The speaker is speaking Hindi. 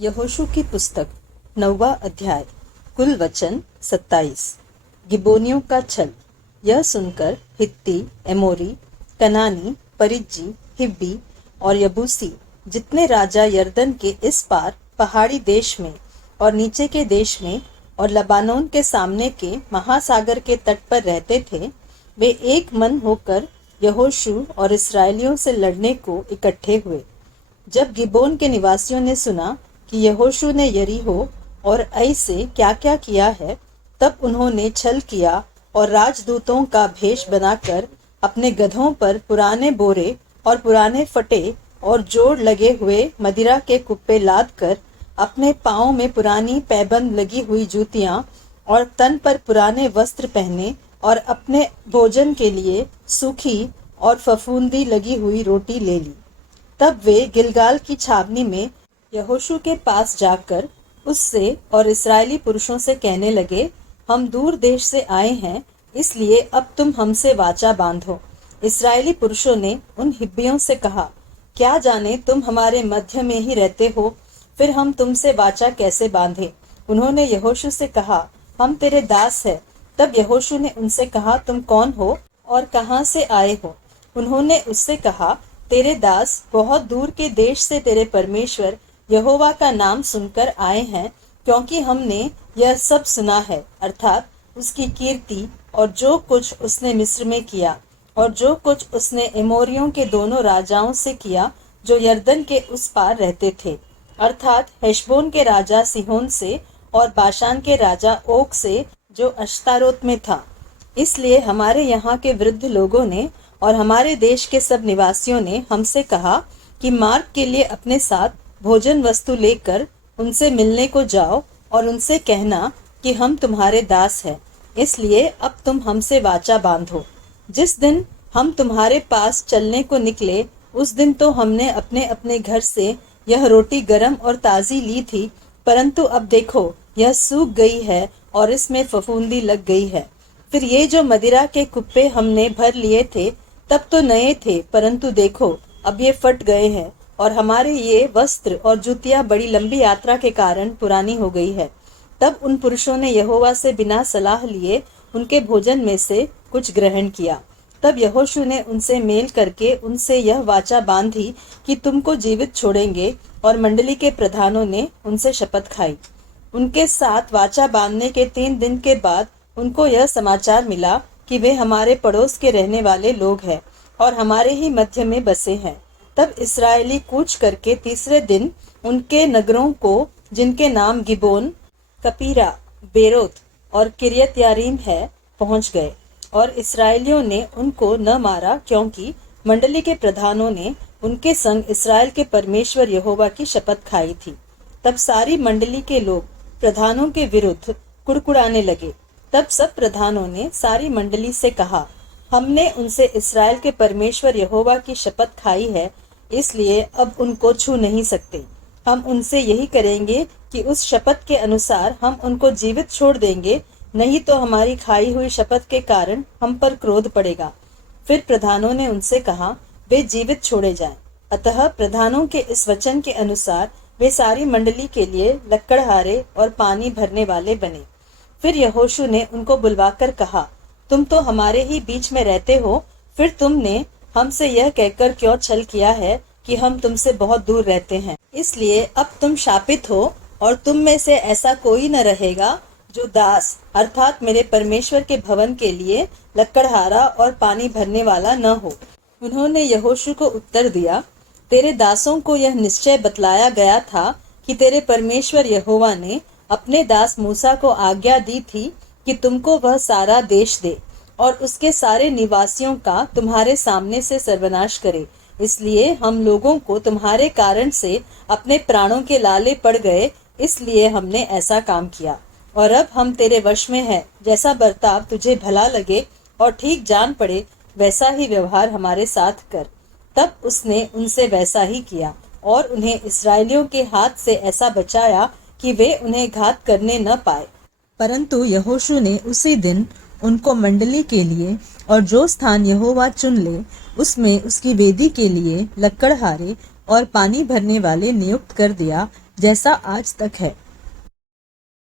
यहोशू की पुस्तक 9वां अध्याय। कुल वचन 27। गिबोनियों का छल। यह सुनकर हित्ती, एमोरी, कनानी, परिज्जी, हिब्बी और यबूसी जितने राजा यरदन के इस पार पहाड़ी देश में और नीचे के देश में और लबानोन के सामने के महासागर के तट पर रहते थे, वे एक मन होकर यहोशू और इस्राएलियों से लड़ने को इकट्ठे हुए। जब गिबोन के निवासियों ने सुना कि यहोशू ने यरीहो और आई से क्या क्या किया है, तब उन्होंने छल किया और राजदूतों का भेष बनाकर अपने गधों पर पुराने बोरे और पुराने फटे और जोड़ लगे हुए मदिरा के कुप्पे लाद कर, अपने पाँव में पुरानी पैबंद लगी हुई जूतियां और तन पर पुराने वस्त्र पहने और अपने भोजन के लिए सूखी और फफूंदी लगी हुई रोटी ले ली। तब वे गिलगाल की छावनी में यहोशू के पास जाकर उससे और इस्राएली पुरुषों से कहने लगे, हम दूर देश से आए हैं, इसलिए अब तुम हमसे वाचा बांधो। इस्राएली पुरुषों ने उन हिब्बियों से कहा, क्या जाने तुम हमारे मध्य में ही रहते हो, फिर हम तुमसे वाचा कैसे बांधे। उन्होंने यहोशू से कहा, हम तेरे दास है। तब यहोशू ने उनसे कहा, तुम कौन हो और कहाँ से आए हो। उन्होंने उससे कहा, तेरे दास बहुत दूर के देश से तेरे परमेश्वर यहोवा का नाम सुनकर आए हैं, क्योंकि हमने यह सब सुना है, अर्थात उसकी कीर्ति और जो कुछ उसने मिस्र में किया और जो कुछ उसने एमोरियों के दोनों राजाओं से किया जो यरदन के उस पार रहते थे, अर्थात हेशबोन के राजा सिहोन से और बाशान के राजा ओग से जो अश्तारोत में था। इसलिए हमारे यहाँ के वृद्ध लोगों ने और हमारे देश के सब निवासियों ने हमसे कहा कि मार्ग के लिए अपने साथ भोजन वस्तु लेकर उनसे मिलने को जाओ और उनसे कहना कि हम तुम्हारे दास हैं, इसलिए अब तुम हमसे वाचा बांधो। जिस दिन हम तुम्हारे पास चलने को निकले, उस दिन तो हमने अपने अपने घर से यह रोटी गरम और ताज़ी ली थी, परंतु अब देखो यह सूख गई है और इसमें फफूंदी लग गई है। फिर ये जो मदिरा के कुप्पे हमने भर लिए थे, तब तो नए थे, परंतु देखो अब ये फट गए हैं और हमारे ये वस्त्र और जूतियां बड़ी लंबी यात्रा के कारण पुरानी हो गई है। तब उन पुरुषों ने यहोवा से बिना सलाह लिए उनके भोजन में से कुछ ग्रहण किया। तब यहोशू ने उनसे मेल करके उनसे यह वाचा बांधी कि तुमको जीवित छोड़ेंगे, और मंडली के प्रधानों ने उनसे शपथ खाई। उनके साथ वाचा बांधने के 3 दिन के बाद उनको यह समाचार मिला कि वे हमारे पड़ोस के रहने वाले लोग हैं और हमारे ही मध्य में बसे हैं। तब इस्राएली कूच करके तीसरे दिन उनके नगरों को, जिनके नाम गिबोन, कपीरा, बेरोत और किर्यत यारीम है, पहुंच गए, और इस्राएलियों ने उनको न मारा, क्योंकि मंडली के प्रधानों ने उनके संग इस्राएल के परमेश्वर यहोवा की शपथ खाई थी। तब सारी मंडली के लोग प्रधानों के विरुद्ध कुड़कुड़ाने लगे। तब सब प्रधानों ने सारी मंडली से कहा, हमने उनसे इस्राएल के परमेश्वर यहोवा की शपथ खाई है, इसलिए अब उनको छू नहीं सकते। हम उनसे यही करेंगे कि उस शपथ के अनुसार हम उनको जीवित छोड़ देंगे, नहीं तो हमारी खाई हुई शपथ के कारण हम पर क्रोध पड़ेगा। फिर प्रधानों ने उनसे कहा, वे जीवित छोड़े जाएं। अतः प्रधानों के इस वचन के अनुसार वे सारी मंडली के लिए लकड़हारे और पानी भरने वाले बने। फिर यहोशू ने उनको बुलवाकर कहा, तुम तो हमारे ही बीच में रहते हो, फिर तुमने हमसे यह कहकर क्यों छल किया है कि हम तुमसे बहुत दूर रहते हैं। इसलिए अब तुम शापित हो, और तुम में से ऐसा कोई न रहेगा जो दास अर्थात मेरे परमेश्वर के भवन के लिए लकड़हारा और पानी भरने वाला न हो। उन्होंने यहोशू को उत्तर दिया, तेरे दासों को यह निश्चय बतलाया गया था कि तेरे परमेश्वर यहोवा ने अपने दास मूसा को आज्ञा दी थी कि तुमको वह सारा देश दे और उसके सारे निवासियों का तुम्हारे सामने से सर्वनाश करे। इसलिए हम लोगों को तुम्हारे कारण से अपने प्राणों के लाले पड़ गए, इसलिए हमने ऐसा काम किया। और अब हम तेरे वश में हैं, जैसा बर्ताव तुझे भला लगे और ठीक जान पड़े, वैसा ही व्यवहार हमारे साथ कर। तब उसने उनसे वैसा ही किया और उन्हें इस्राएलियों के हाथ से ऐसा बचाया कि वे उन्हें घात करने न पाए। परंतु यहोशू ने उसी दिन उनको मंडली के लिए और जो स्थान यहोवा चुन ले उसमें उसकी वेदी के लिए लकड़हारे और पानी भरने वाले नियुक्त कर दिया, जैसा आज तक है